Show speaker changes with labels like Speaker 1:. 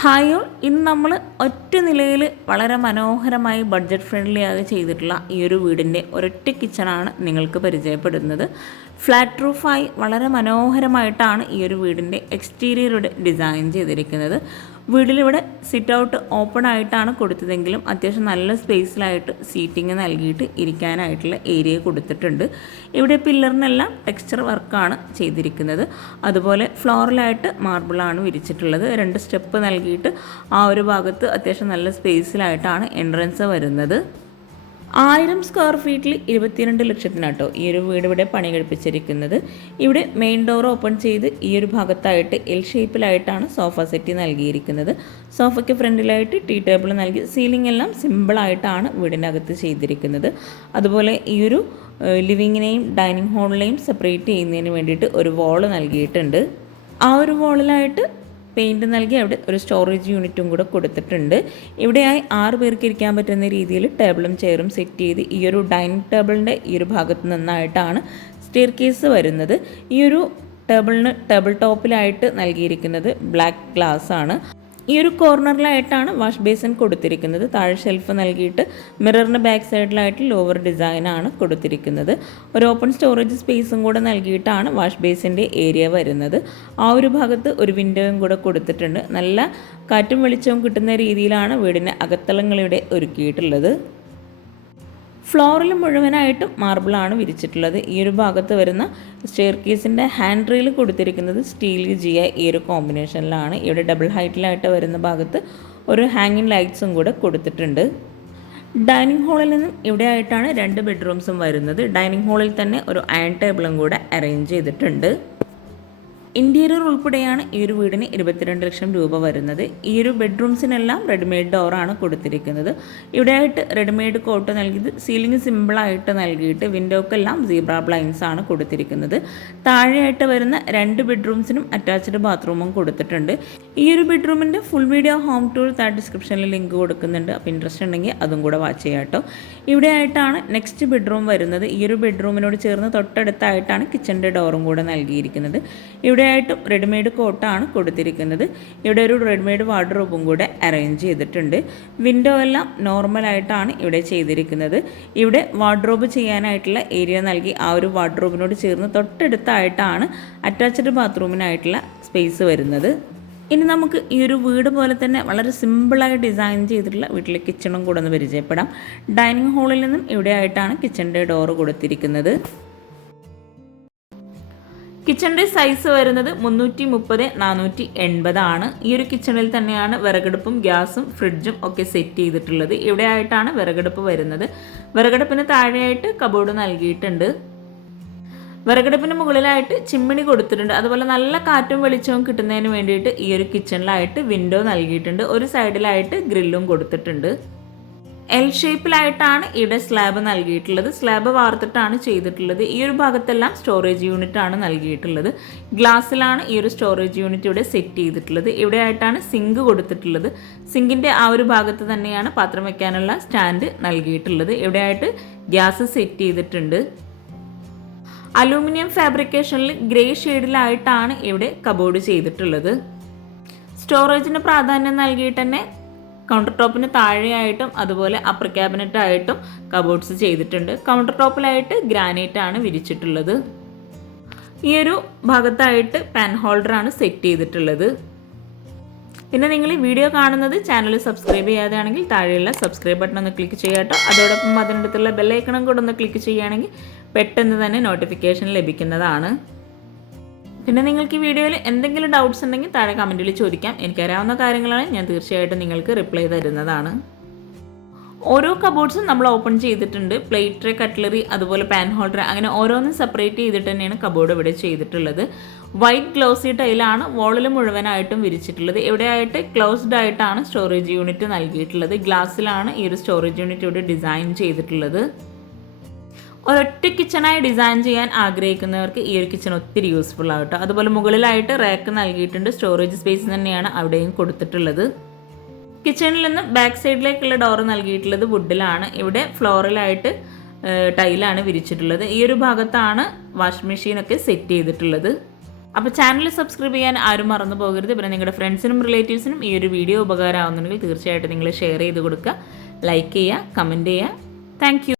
Speaker 1: Hi ഇന്ന് നമ്മൾ ഒറ്റ നിലയിൽ വളരെ മനോഹരമായി ബഡ്ജറ്റ് ഫ്രണ്ട്ലി ആയി ചെയ്തിട്ടുള്ള ഈ ഒരു വീടിന്റെ ഒരൊറ്റ കിച്ചണാണ് നിങ്ങൾക്ക് പരിചയപ്പെടുന്നത്. ഫ്ലാറ്റ് റൂഫായി വളരെ മനോഹരമായിട്ടാണ് ഈ ഒരു വീടിന്റെ എക്സ്റ്റീരിയറുടെ ഡിസൈൻ ചെയ്തിരിക്കുന്നത്. വീട്ടിലിവിടെ സിറ്റ് ഔട്ട് ഓപ്പൺ ആയിട്ടാണ് കൊടുത്തതെങ്കിലും അത്യാവശ്യം നല്ല സ്പേസിലായിട്ട് സീറ്റിംഗ് നൽകിയിട്ട് ഇരിക്കാനായിട്ടുള്ള ഏരിയ കൊടുത്തിട്ടുണ്ട്. ഇവിടെ പില്ലറിനെല്ലാം ടെക്സ്ചർ വർക്കാണ് ചെയ്തിരിക്കുന്നത്. അതുപോലെ ഫ്ലോറിലായിട്ട് മാർബിളാണ് വിരിച്ചിട്ടുള്ളത്. രണ്ട് സ്റ്റെപ്പ് നൽകിയിട്ട് ആ ഒരു ഭാഗത്ത് അത്യാവശ്യം നല്ല സ്പേസിലായിട്ടാണ് എൻട്രൻസ് വരുന്നത്. ആയിരം സ്ക്വയർ ഫീറ്റിൽ ഇരുപത്തിരണ്ട് ലക്ഷത്തിനാട്ടോ ഈ ഒരു വീട് ഇവിടെ പണി കഴിപ്പിച്ചിരിക്കുന്നത് ഇവിടെ മെയിൻ ഡോർ ഓപ്പൺ ചെയ്ത് ഈ ഒരു ഭാഗത്തായിട്ട് എൽ ഷേപ്പിലായിട്ടാണ് സോഫ സെറ്റ് നൽകിയിരിക്കുന്നത്. സോഫയ്ക്ക് ഫ്രണ്ടിലായിട്ട് ടീ ടേബിൾ നൽകി സീലിംഗ് എല്ലാം സിമ്പിളായിട്ടാണ് വീടിനകത്ത് ചെയ്തിരിക്കുന്നത്. അതുപോലെ ഈ ഒരു ലിവിങ്ങിനെയും ഡൈനിങ് ഹാളിനെയും സെപ്പറേറ്റ് ചെയ്യുന്നതിന് വേണ്ടിയിട്ട് ഒരു വോൾ നൽകിയിട്ടുണ്ട്. ആ ഒരു വോളിലായിട്ട് പെയിന്റ് നൽകി അവിടെ ഒരു സ്റ്റോറേജ് യൂണിറ്റും കൂടെ കൊടുത്തിട്ടുണ്ട്. ഇവിടെയായി ആറ് പേർക്ക് ഇരിക്കാൻ പറ്റുന്ന രീതിയിൽ ടേബിളും ചെയറും സെറ്റ് ചെയ്ത് ഈ ഒരു ഡൈനിങ് ടേബിളിന്റെ ഈ ഒരു ഭാഗത്ത് നിന്നായിട്ടാണ് സ്റ്റെയർ കേസ് വരുന്നത്. ഈ ഒരു ടേബിളിന് ടേബിൾ ടോപ്പിലായിട്ട് നൽകിയിരിക്കുന്നത് ബ്ലാക്ക് ഗ്ലാസ് ആണ്. ഈ ഒരു കോർണറിലായിട്ടാണ് വാഷ് ബേസിൻ കൊടുത്തിരിക്കുന്നത്. താഴെ ഷെൽഫ് നൽകിയിട്ട് മിററിന് ബാക്ക് സൈഡിലായിട്ട് ലോവർ ഡിസൈനാണ് കൊടുത്തിരിക്കുന്നത്. ഒരു ഓപ്പൺ സ്റ്റോറേജ് സ്പേസും കൂടെ നൽകിയിട്ടാണ് വാഷ് ബേസിന്റെ ഏരിയ വരുന്നത്. ആ ഒരു ഭാഗത്ത് ഒരു വിൻഡോയും കൂടെ കൊടുത്തിട്ടുണ്ട്. നല്ല കാറ്റും വെളിച്ചവും കിട്ടുന്ന രീതിയിലാണ് വീടിന്റെ അകത്തളങ്ങളിവിടെ ഒരുക്കിയിട്ടുള്ളത്. ഫ്ലോറിൽ മുഴുവനായിട്ടും മാർബിളാണ് വിരിച്ചിട്ടുള്ളത്. ഈ ഒരു ഭാഗത്ത് വരുന്ന സ്റ്റെയർ കേസിന്റെ ഹാൻഡ് റെയിൽ കൊടുത്തിരിക്കുന്നത് സ്റ്റീൽ ജിയ ഈ ഒരു കോമ്പിനേഷനിലാണ്. ഇവിടെ ഡബിൾ ഹൈറ്റിലായിട്ട് വരുന്ന ഭാഗത്ത് ഒരു ഹാങ്ങിങ് ലൈറ്റ്സും കൂടെ കൊടുത്തിട്ടുണ്ട്. ഡൈനിങ് ഹാളിൽ നിന്നും ഇവിടെ ആയിട്ടാണ് രണ്ട് ബെഡ്റൂംസും വരുന്നത്. ഡൈനിങ് ഹാളിൽ തന്നെ ഒരു അയൺ ടേബിളും കൂടെ അറേഞ്ച് ചെയ്തിട്ടുണ്ട്. ഇന്റീരിയർ ഉൾപ്പെടെയാണ് ഈ ഒരു വീടിന് ഇരുപത്തിരണ്ട് ലക്ഷം രൂപ വരുന്നത്. ഈ ഒരു ബെഡ്റൂംസിനെല്ലാം റെഡിമെയ്ഡ് ഡോറാണ് കൊടുത്തിരിക്കുന്നത്. ഇവിടെയായിട്ട് റെഡിമെയ്ഡ് കോട്ട് നൽകിയത് സീലിംഗ് സിമ്പിളായിട്ട് നൽകിയിട്ട് വിൻഡോക്കെല്ലാം സീബ്ര ബ്ലൈൻസ് ആണ് കൊടുത്തിരിക്കുന്നത്. താഴെയായിട്ട് വരുന്ന രണ്ട് ബെഡ്റൂംസിനും അറ്റാച്ച്ഡ് ബാത്റൂമും കൊടുത്തിട്ടുണ്ട്. ഈ ഒരു ബെഡ്റൂമിന്റെ ഫുൾ വീഡിയോ ഹോം ടൂർ താഴെ ഡിസ്ക്രിപ്ഷനിൽ ലിങ്ക് കൊടുക്കുന്നുണ്ട്. അപ്പോൾ ഇൻട്രസ്റ്റ് ഉണ്ടെങ്കിൽ അതും കൂടെ വാച്ച് ചെയ്യാം കേട്ടോ ഇവിടെ ആയിട്ടാണ് നെക്സ്റ്റ് ബെഡ്റൂം വരുന്നത്. ഈ ഒരു ബെഡ്റൂമിനോട് ചേർന്ന് തൊട്ടടുത്തായിട്ടാണ് കിച്ചന്റെ ഡോറും കൂടെ നൽകിയിരിക്കുന്നത്. ഇവിടെ ആയിട്ടും റെഡിമെയ്ഡ് കോട്ടാണ് കൊടുത്തിരിക്കുന്നത്. ഇവിടെ ഒരു റെഡിമെയ്ഡ് വാർഡ്രോബും കൂടെ അറേഞ്ച് ചെയ്തിട്ടുണ്ട്. വിൻഡോ എല്ലാം നോർമലായിട്ടാണ് ഇവിടെ ചെയ്തിരിക്കുന്നത്. ഇവിടെ വാർഡ്രോബ് ചെയ്യാനായിട്ടുള്ള ഏരിയ നൽകി ആ ഒരു വാർഡ്രോബിനോട് ചേർന്ന് തൊട്ടടുത്തായിട്ടാണ് അറ്റാച്ച്ഡ് ബാത്റൂമിനായിട്ടുള്ള സ്പേസ് വരുന്നത്. ഇനി നമുക്ക് ഈ ഒരു വീട് പോലെ തന്നെ വളരെ സിമ്പിളായി ഡിസൈൻ ചെയ്തിട്ടുള്ള വീട്ടിലെ കിച്ചണും കൂടെ ഒന്ന് പരിചയപ്പെടാം. ഡൈനിങ് ഹാളിൽ നിന്നും ഇവിടെയായിട്ടാണ് കിച്ചണിന്റെ ഡോറ് കൊടുത്തിരിക്കുന്നത്. കിച്ചണിന്റെ സൈസ് വരുന്നത് മുന്നൂറ്റി മുപ്പത് നാനൂറ്റി എൺപതാണ് ഈ ഒരു കിച്ചണിൽ തന്നെയാണ് വിറകടുപ്പും ഗ്യാസും ഫ്രിഡ്ജും ഒക്കെ സെറ്റ് ചെയ്തിട്ടുള്ളത്. ഇവിടെ ആയിട്ടാണ് വിറകടുപ്പ് വരുന്നത്. വിറകടുപ്പിന് താഴെയായിട്ട് കബോർഡ് നൽകിയിട്ടുണ്ട്. വിറകടുപ്പിന് മുകളിലായിട്ട് ചിമ്മിണി കൊടുത്തിട്ടുണ്ട്. അതുപോലെ നല്ല കാറ്റും വെളിച്ചവും കിട്ടുന്നതിന് വേണ്ടിയിട്ട് ഈ ഒരു കിച്ചണിലായിട്ട് വിൻഡോ നൽകിയിട്ടുണ്ട്. ഒരു സൈഡിലായിട്ട് ഗ്രില്ലും കൊടുത്തിട്ടുണ്ട്. എൽ ഷേപ്പിലായിട്ടാണ് ഇവിടെ സ്ലാബ് നൽകിയിട്ടുള്ളത്. സ്ലാബ് വാർത്തിട്ടാണ് ചെയ്തിട്ടുള്ളത്. ഈ ഒരു ഭാഗത്തെല്ലാം സ്റ്റോറേജ് യൂണിറ്റ് ആണ് നൽകിയിട്ടുള്ളത്. ഗ്ലാസ്സിലാണ് ഈ ഒരു സ്റ്റോറേജ് യൂണിറ്റ് ഇവിടെ സെറ്റ് ചെയ്തിട്ടുള്ളത്. ഇവിടെ ആയിട്ടാണ് സിങ്ക് കൊടുത്തിട്ടുള്ളത് സിങ്കിന്റെ ആ ഒരു ഭാഗത്ത് തന്നെയാണ് പാത്രം വയ്ക്കാനുള്ള സ്റ്റാൻഡ് നൽകിയിട്ടുള്ളത്. ഇവിടെ ആയിട്ട് ഗ്യാസ് സെറ്റ് ചെയ്തിട്ടുണ്ട്. അലൂമിനിയം ഫാബ്രിക്കേഷനിൽ ഗ്രേ ഷെയ്ഡിലായിട്ടാണ് ഇവിടെ കബോർഡ് ചെയ്തിട്ടുള്ളത്. സ്റ്റോറേജിന് പ്രാധാന്യം നൽകിയിട്ട് തന്നെ കൗണ്ടർ ടോപ്പിന് താഴെയായിട്ടും അതുപോലെ അപ്പർ ക്യാബിനറ്റ് ആയിട്ടും കബോർഡ്സ് ചെയ്തിട്ടുണ്ട്. കൗണ്ടർ ടോപ്പിലായിട്ട് ഗ്രാനൈറ്റ് ആണ് വിരിച്ചിട്ടുള്ളത്. ഈ ഒരു ഭാഗത്തായിട്ട് പാൻ ഹോൾഡറാണ് സെറ്റ് ചെയ്തിട്ടുള്ളത്. പിന്നെ നിങ്ങൾ ഈ വീഡിയോ കാണുന്നത് ചാനൽ സബ്സ്ക്രൈബ് ചെയ്യാതെയാണെങ്കിൽ താഴെയുള്ള സബ്സ്ക്രൈബ് ബട്ടൺ ഒന്ന് ക്ലിക്ക് ചെയ്യാട്ടോ അതോടൊപ്പം അതിനടുത്തുള്ള ബെല്ലൈക്കണം കൂടെ ഒന്ന് ക്ലിക്ക് ചെയ്യുകയാണെങ്കിൽ പെട്ടെന്ന് തന്നെ നോട്ടിഫിക്കേഷൻ ലഭിക്കുന്നതാണ്. പിന്നെ നിങ്ങൾക്ക് ഈ വീഡിയോയിൽ എന്തെങ്കിലും ഡൗട്ട്സ് ഉണ്ടെങ്കിൽ താഴെ കമന്റിൽ ചോദിക്കാം. എനിക്കറിയാവുന്ന കാര്യങ്ങളാണ്. ഞാൻ തീർച്ചയായിട്ടും നിങ്ങൾക്ക് റിപ്ലൈ തരുന്നതാണ്. ഓരോ കബോർഡ്സും നമ്മൾ ഓപ്പൺ ചെയ്തിട്ടുണ്ട്. പ്ലേറ്റ് ട്രേ കട്ട്ലറി അതുപോലെ പാൻ ഹോൾഡർ അങ്ങനെ ഓരോന്നും സെപ്പറേറ്റ് ചെയ്തിട്ട് തന്നെയാണ് കബോർഡ് ഇവിടെ ചെയ്തിട്ടുള്ളത്. വൈറ്റ് ഗ്ലോസി ടൈലാണ് വോളിൽ മുഴുവനായിട്ടും വിരിച്ചിട്ടുള്ളത്. ഇവിടെയായിട്ട് ക്ലോസ്ഡ് ആയിട്ടാണ് സ്റ്റോറേജ് യൂണിറ്റ് നൽകിയിട്ടുള്ളത്. ഗ്ലാസ്സിലാണ് ഈ ഒരു സ്റ്റോറേജ് യൂണിറ്റ് ഇവിടെ ഡിസൈൻ ചെയ്തിട്ടുള്ളത്. ഒരൊറ്റ കിച്ചണായി ഡിസൈൻ ചെയ്യാൻ ആഗ്രഹിക്കുന്നവർക്ക് ഈ ഒരു കിച്ചൺ ഒത്തിരി യൂസ്ഫുൾ ആവട്ടോ അതുപോലെ മുകളിലായിട്ട് റാക്ക് നൽകിയിട്ടുണ്ട്. സ്റ്റോറേജ് സ്പേസ് തന്നെയാണ് അവിടെയും കൊടുത്തിട്ടുള്ളത്. കിച്ചണിൽ നിന്ന് ബാക്ക് സൈഡിലേക്കുള്ള ഡോർ നൽകിയിട്ടുള്ളത് വുഡിലാണ് ഇവിടെ ഫ്ലോറിലായിട്ട് ടൈലാണ് വിരിച്ചിട്ടുള്ളത്. ഈ ഒരു ഭാഗത്താണ് വാഷിംഗ് മെഷീനൊക്കെ സെറ്റ് ചെയ്തിട്ടുള്ളത്. അപ്പോൾ ചാനൽ സബ്സ്ക്രൈബ് ചെയ്യാൻ ആരും മറന്നു പോകരുത്. പിന്നെ നിങ്ങളുടെ ഫ്രണ്ട്സിനും റിലേറ്റീവ്സിനും ഈ ഒരു വീഡിയോ ഉപകാരമാവുന്നുണ്ടെങ്കിൽ തീർച്ചയായിട്ടും നിങ്ങൾ ഷെയർ ചെയ്ത് കൊടുക്കുക. ലൈക്ക് ചെയ്യുക കമന്റ് ചെയ്യുക. താങ്ക്